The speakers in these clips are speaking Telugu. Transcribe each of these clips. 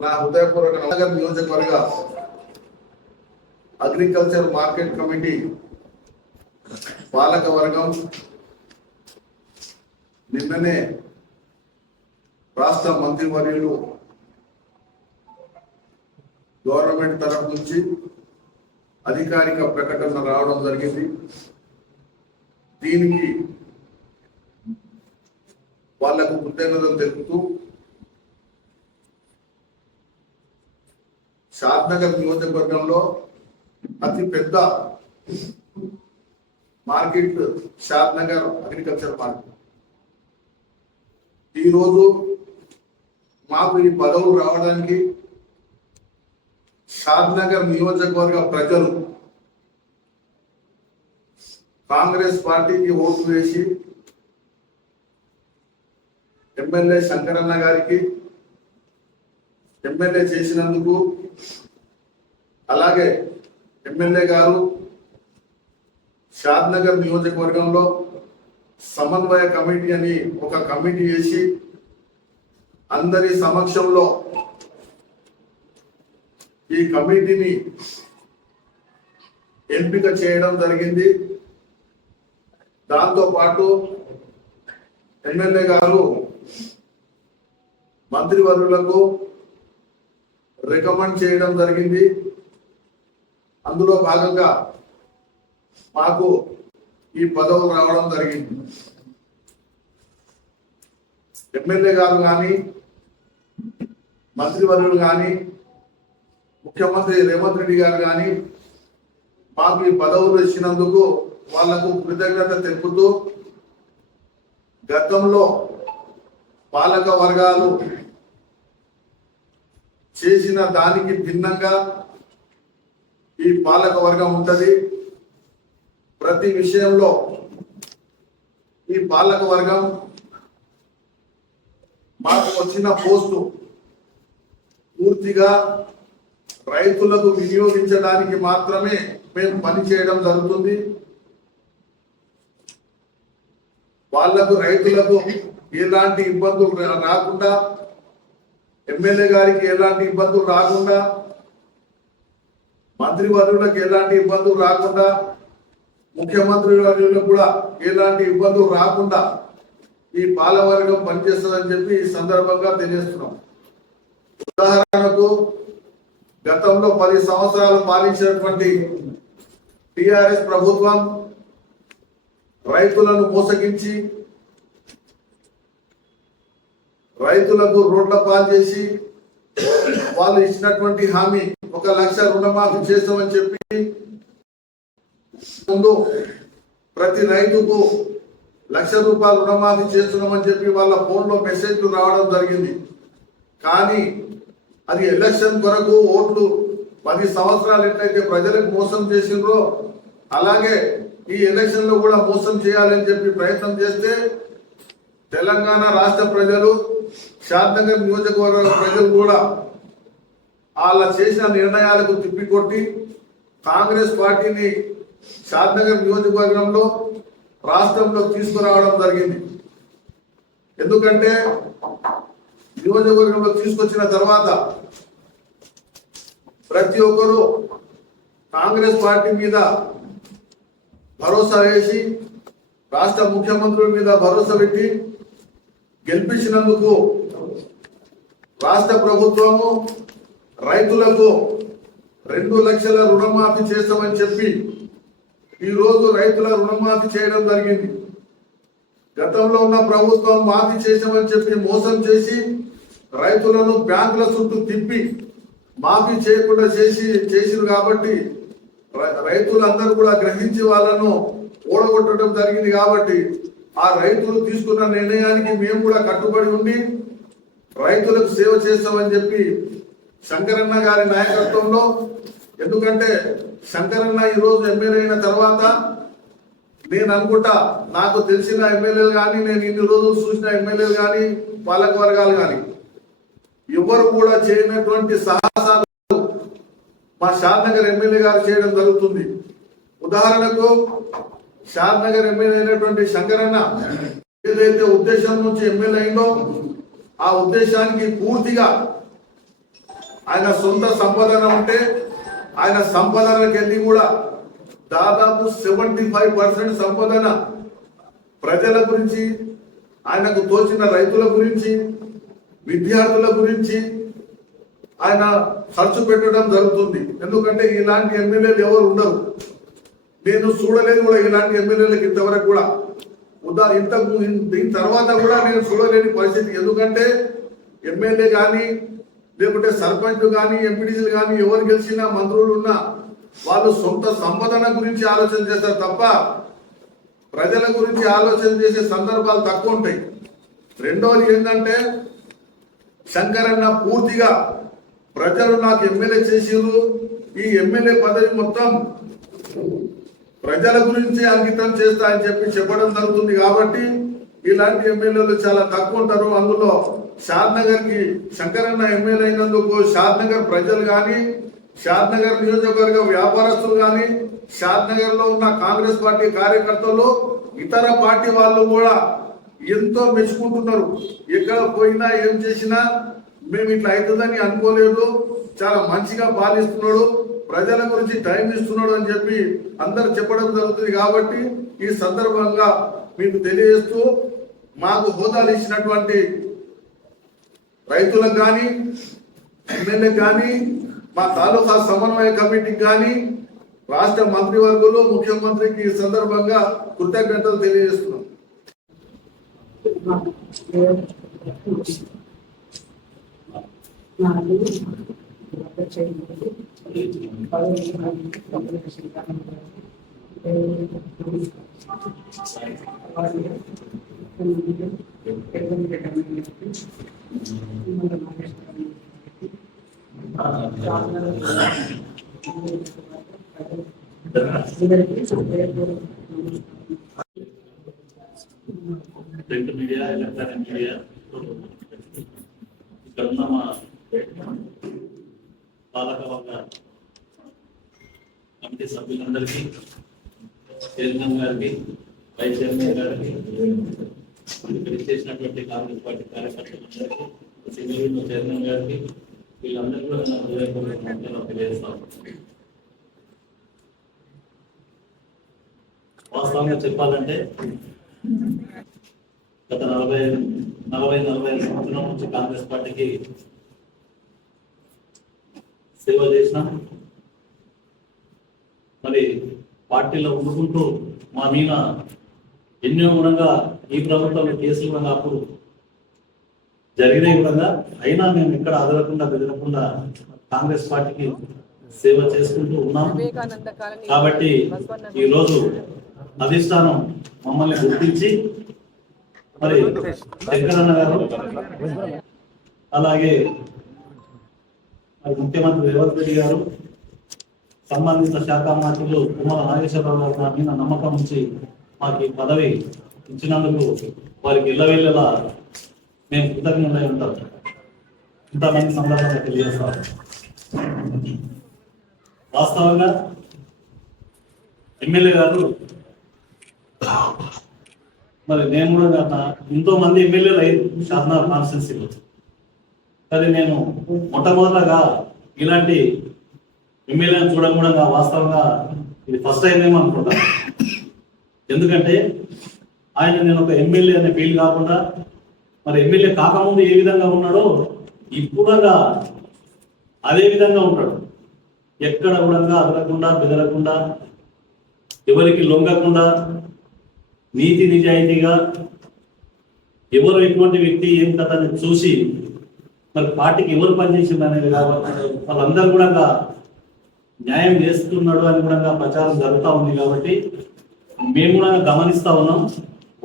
నా హృదయపూర్వక నగర్ నియోజకవర్గ అగ్రికల్చర్ మార్కెట్ కమిటీ పాలక వర్గం నిన్ననే రాష్ట్ర మంత్రివర్యులు గవర్నమెంట్ తరఫు నుంచి అధికారిక ప్రకటన రావడం జరిగింది. దీనికి వాళ్లకు కృతజ్ఞతలు తెలుపుతూ షాద్నగర్ నియోజకవర్గంలో అతి పెద్ద మార్కెట్ షాద్నగర్ అగ్రికల్చర్ మార్కెట్. ఈరోజు మాకు ఈ పదవులు రావడానికి షాద్నగర్ నియోజకవర్గ ప్రజలు కాంగ్రెస్ పార్టీకి ఓటు వేసి ఎమ్మెల్యే శంకరన్న గారికి ఎమ్మెల్యే చేసినందుకు, అలాగే ఎమ్మెల్యే గారు షాద్నగర్ నియోజకవర్గంలో సమన్వయ కమిటీ అని ఒక కమిటీ వేసి అందరి సమక్షంలో ఈ కమిటీని ఎంపిక చేయడం జరిగింది. దాంతో పాటు ఎమ్మెల్యే గారు మంత్రివర్యులకు రికమెండ్ చేయడం జరిగింది. అందులో భాగంగా మాకు ఈ పదవులు రావడం జరిగింది. ఎమ్మెల్యే గారు కానీ, మంత్రివర్యులు కానీ, ముఖ్యమంత్రి రేవంత్ రెడ్డి గారు కానీ మాకు ఈ పదవులు ఇచ్చినందుకు వాళ్లకు కృతజ్ఞత తెలుపుతూ, గతంలో పాలక వర్గాలు చేసిన దానికి భిన్నంగా ఈ పాలక వర్గం ఉంటది. ప్రతి విషయంలో ఈ పాలక వర్గం మాకు వచ్చిన పోస్టు పూర్తిగా రైతులకు వినియోగించడానికి మాత్రమే మేము పని చేయడం జరుగుతుంది. వాళ్లకు రైతులకు ఎలాంటి ఇబ్బందులు రాకుండా, ఎమ్మెల్యే గారికి ఎలాంటి ఇబ్బందులు రాకుండా, మంత్రివర్యులకు ఎలాంటి ఇబ్బందులు రాకుండా, ముఖ్యమంత్రి వర్యులకు కూడా ఎలాంటి ఇబ్బందులు రాకుండా ఈ పాలకవర్గం పనిచేస్తుందని చెప్పి ఈ సందర్భంగా తెలియజేస్తున్నాం. ఉదాహరణకు గతంలో 10 సంవత్సరాలు పాలించినటువంటి టిఆర్ఎస్ ప్రభుత్వం రైతులను మోసగించి రైతులకు రోడ్ల పాలు చేసి వాళ్ళు ఇచ్చినటువంటి హామీ 1 లక్ష రుణమాఫీ చేస్తామని చెప్పి ముందు ప్రతి రైతుకు ₹1,00,000 రుణమాఫీ చేస్తున్నామని చెప్పి వాళ్ళ ఫోన్లో మెసేజ్లు రావడం జరిగింది. కానీ అది ఎలక్షన్ కొరకు ఓట్లు 10 సంవత్సరాలు ఎట్లయితే ప్రజలకు మోసం చేసిండ్రో అలాగే ఈ ఎలక్షన్ లో కూడా మోసం చేయాలని చెప్పి ప్రయత్నం చేస్తే తెలంగాణ రాష్ట్ర ప్రజలు, షాద్నగర్ నియోజకవర్గ ప్రజలు కూడా వాళ్ళ చేసిన నిర్ణయాలకు తిప్పికొట్టి కాంగ్రెస్ పార్టీని షాద్నగర్ నియోజకవర్గంలో రాష్ట్రంలో తీసుకురావడం జరిగింది. ఎందుకంటే నియోజకవర్గంలో తీసుకొచ్చిన తర్వాత ప్రతి ఒక్కరూ కాంగ్రెస్ పార్టీ మీద భరోసా వేసి, రాష్ట్ర ముఖ్యమంత్రుల మీద భరోసా పెట్టి గెలిపించినందుకు రాష్ట్ర ప్రభుత్వము రైతులకు 2 లక్షల రుణమాఫీ చేస్తామని చెప్పి ఈరోజు రైతుల రుణమాఫీ చేయడం జరిగింది. గతంలో ఉన్న ప్రభుత్వం మాఫీ చేసామని చెప్పి మోసం చేసి రైతులను బ్యాంకుల చుట్టూ తిప్పి మాఫీ చేయకుండా చేసిరు. కాబట్టి రైతులందరూ కూడా గ్రహించి వాళ్ళను ఓడగొట్టడం జరిగింది. కాబట్టి ఆ రైతులు తీసుకున్న నిర్ణయానికి మేము కూడా కట్టుబడి ఉండి రైతులకు సేవ చేస్తామని చెప్పి శంకరన్న గారి నాయకత్వంలో, ఎందుకంటే శంకరన్న ఈరోజు ఎమ్మెల్యే అయిన తర్వాత నేను అనుకుంటా నాకు తెలిసిన ఎమ్మెల్యేలు కానీ, నేను ఇన్ని రోజులు చూసిన ఎమ్మెల్యేలు కానీ, పాలక వర్గాలు కానీ ఎవరు కూడా చేయనటువంటి సాహసాలు మా షాద్నగర్ ఎమ్మెల్యే గారు చేయడం జరుగుతుంది. ఉదాహరణకు షాద్నగర్ ఎమ్మెల్యే అయినటువంటి శంకరన్న ఏదైతే ఉద్దేశం నుంచి ఎమ్మెల్యే అయిందో ఆ ఉద్దేశానికి పూర్తిగా ఆయన సొంత సంపాదన ఉంటే ఆయన సంపాదనకి వెళ్ళి కూడా దాదాపు 75% సంపాదన ప్రజల గురించి, ఆయనకు తోచిన రైతుల గురించి, విద్యార్థుల గురించి ఆయన ఖర్చు పెట్టడం జరుగుతుంది. ఎందుకంటే ఇలాంటి ఎమ్మెల్యేలు ఎవరు ఉండరు, నేను చూడలేదు కూడా ఇలాంటి ఎమ్మెల్యేలకు ఇంతవరకు కూడా. దీని తర్వాత కూడా నేను చూడలేని పరిస్థితి. ఎందుకంటే ఎమ్మెల్యే కానీ లేకుంటే సర్పంచ్లు కానీ ఎంపీటీసీలు కానీ ఎవరు గెలిచినా మంత్రులు ఉన్నా వాళ్ళు సొంత సంపాదన గురించి ఆలోచన చేస్తారు తప్ప ప్రజల గురించి ఆలోచన చేసే సందర్భాలు తక్కువ ఉంటాయి. రెండవది ఏంటంటే శంకరన్న పూర్తిగా ప్రజలు నాకు ఎమ్మెల్యే చేసిరు, ఈ ఎమ్మెల్యే పదవి మొత్తం ప్రజల గురించి అంకితం చేస్తా అని చెప్పడం జరుగుతుంది. కాబట్టి ఇలాంటి ఎమ్మెల్యేలు చాలా తక్కువ ఉంటారు. అందులో షాద్నగర్ కి శంకరన్న ఎమ్మెల్యే అయినందుకు షాద్నగర్ ప్రజలు కానీ, షాద్నగర్ నియోజకవర్గ వ్యాపారస్తులు కానీ, షాద్నగర్ లో ఉన్న కాంగ్రెస్ పార్టీ కార్యకర్తలు, ఇతర పార్టీ వాళ్ళు కూడా ఎంతో మెచ్చుకుంటున్నారు. ఎక్కడ పోయినా ఏం చేసినా మేము ఇట్లా అవుతుందని అనుకోలేదు, చాలా మంచిగా పాలిస్తున్నాడు, ప్రజల గురించి టైం ఇస్తున్నాడు అని చెప్పి అందరు చెప్పడం జరుగుతుంది. కాబట్టి ఈ సందర్భంగా మీకు తెలియజేస్తూ మాకు హోదాలు ఇచ్చినటువంటి రైతులకు కానీ, ఎమ్మెల్యేకి కానీ, మా తాలూకా సమన్వయ కమిటీకి కానీ, రాష్ట్ర మంత్రివర్గులు, ముఖ్యమంత్రికి ఈ సందర్భంగా కృతజ్ఞతలు తెలియజేస్తున్నాం. ప్రింట్ మీడియా, ఎలక్ట్రానిక్ మీడియా, ఇక్కడ ఉన్న మా పాలకవర్గ కమిటీ సభ్యులందరికీ, చైర్మన్ గారికి, వైస్ చైర్మన్ గారికి, ఇక్కడ చేసినటువంటి కాంగ్రెస్ పార్టీ కార్యకర్తలందరికీ, సింగరేణి చైర్మన్ గారికి, వీళ్ళందరూ కూడా నా హృదయపూర్వకంగా తెలియజేస్తాం. వాస్తవంగా చెప్పాలంటే గత 40-45 సంవత్సరాల నుంచి కాంగ్రెస్ పార్టీకి సేవ చేసినాం. మరి పార్టీలో ఉండుకుంటూ మా మీద ఎన్నో గుణంగా ఈ ప్రభుత్వంలో కేసులు కూడా అప్పుడు జరిగిన విధంగా అయినా మేము ఇక్కడ అదలకుండా బెదరకుండా కాంగ్రెస్ పార్టీకి సేవ చేసుకుంటూ ఉన్నాం. కాబట్టి ఈరోజు అధిష్టానం మమ్మల్ని గుర్తించి మరి శంకరన్న గారు, అలాగే మరి ముఖ్యమంత్రి రేవంత్ రెడ్డి గారు, సంబంధిత శాఖ మంత్రులు కుమార నాగేశ్వరరావు గారు నా మీద నమ్మకం ఉంచి మాకు ఈ పదవి ఇచ్చినందుకు వారికి ఇళ్ళవేళ్ళలా మేము కృతజ్ఞతై ఉంటాం. ఇంతమంది సందర్భంగా తెలియజేస్తారు. వాస్తవంగా ఎమ్మెల్యే గారు మరి నేను కూడా ఎంతో మంది ఎమ్మెల్యేలు అయ్యారు షాద్నగర్ కాన్స్టిట్యున్సీలో, కానీ నేను మొట్టమొదటగా ఇలాంటి ఎమ్మెల్యేని చూడకుండా వాస్తవంగా ఇది ఫస్ట్ టైం ఏమో అనుకుంటాను. ఎందుకంటే ఆయన నేను ఒక ఎమ్మెల్యే అనే ఫీల్ కాకుండా మరి ఎమ్మెల్యే కాకముందు ఏ విధంగా ఉన్నాడో ఇప్పుడు అదే విధంగా ఉంటాడు. ఎక్కడ కూడా అదలకుండా బెదరకుండా, ఎవరికి లొంగకుండా, నీతి నిజాయితీగా ఎవరు ఎటువంటి వ్యక్తి ఏం కథని చూసి మరి పార్టీకి ఎవరు పనిచేసింది అనేది వాళ్ళందరూ కూడా న్యాయం చేస్తున్నాడు అని కూడా ప్రచారం జరుగుతూ ఉంది. కాబట్టి మేము కూడా గమనిస్తూ ఉన్నాం.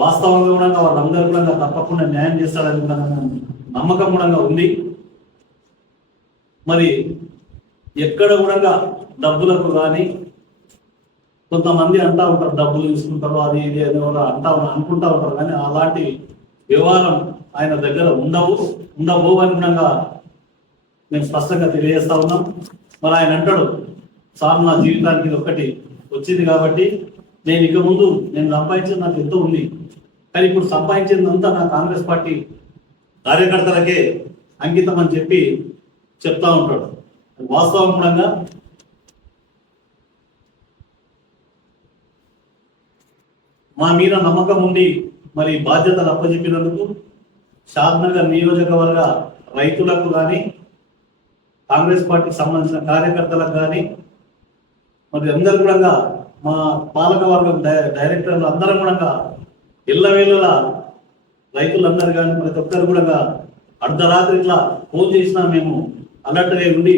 వాస్తవంగా కూడా వాళ్ళందరూ కూడా తప్పకుండా న్యాయం చేస్తాడని కూడా నమ్మకం కూడా ఉంది. మరి ఎక్కడ కూడా డబ్బులకు కానీ కొంతమంది అంటా ఉంటారు, డబ్బులు తీసుకుంటారు అది ఇది అని కూడా అనుకుంటా ఉంటారు. కానీ అలాంటి వ్యవహారం ఆయన దగ్గర ఉండబో అని కూడా మేము స్పష్టంగా తెలియజేస్తా ఉన్నాం. మరి ఆయన అంటాడు, సార్ నా జీవితానికి ఇది ఒక్కటి వచ్చింది కాబట్టి నేను ఇక ముందు నేను సంపాదించింది నాకు ఎంతో ఉంది, కానీ ఇప్పుడు సంపాదించిందంతా నా కాంగ్రెస్ పార్టీ కార్యకర్తలకే అంకితం అని చెప్తా ఉంటాడు. వాస్తవం కూడా మా మీద నమ్మకం ఉండి మరి బాధ్యతలు అప్పచెప్పినందుకు షాద్నగర్ నియోజకవర్గ రైతులకు కానీ కాంగ్రెస్ పార్టీకి సంబంధించిన కార్యకర్తలకు కానీ మరి అందరూ కూడా మా పాలకవర్గం డైరెక్టర్లు అందరం కూడా ఇళ్ళవేళ రైతులందరూ కానీ ప్రతి ఒక్కరు కూడా అర్ధరాత్రి ఇట్లా ఫోన్ చేసినా మేము అలర్ట్గా ఉండి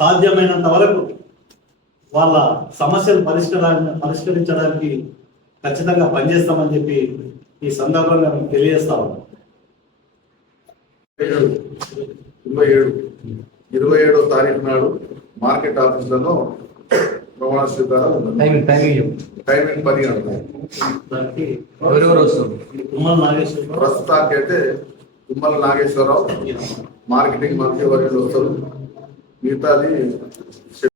సాధ్యమైనంత వరకు వాళ్ళ సమస్యలు పరిష్కరించడానికి ఖచ్చితంగా పనిచేస్తామని చెప్పి ఈ సందర్భంగా మేము తెలియజేస్తా ఉన్నాం. 27వ తారీఖు నాడు మార్కెట్ ఆఫీసులలో ప్రమాణ స్వీకారం ఉంది. టైమింగ్ 10 గంటలు. దానికి ఎవరెవరు వస్తారు? తుమ్మల నాగేశ్వరరావు, ప్రస్తుతానికైతే తుమ్మల నాగేశ్వరరావు మార్కెటింగ్ మంత్రి వర్యులు వస్తారు. మిగతాది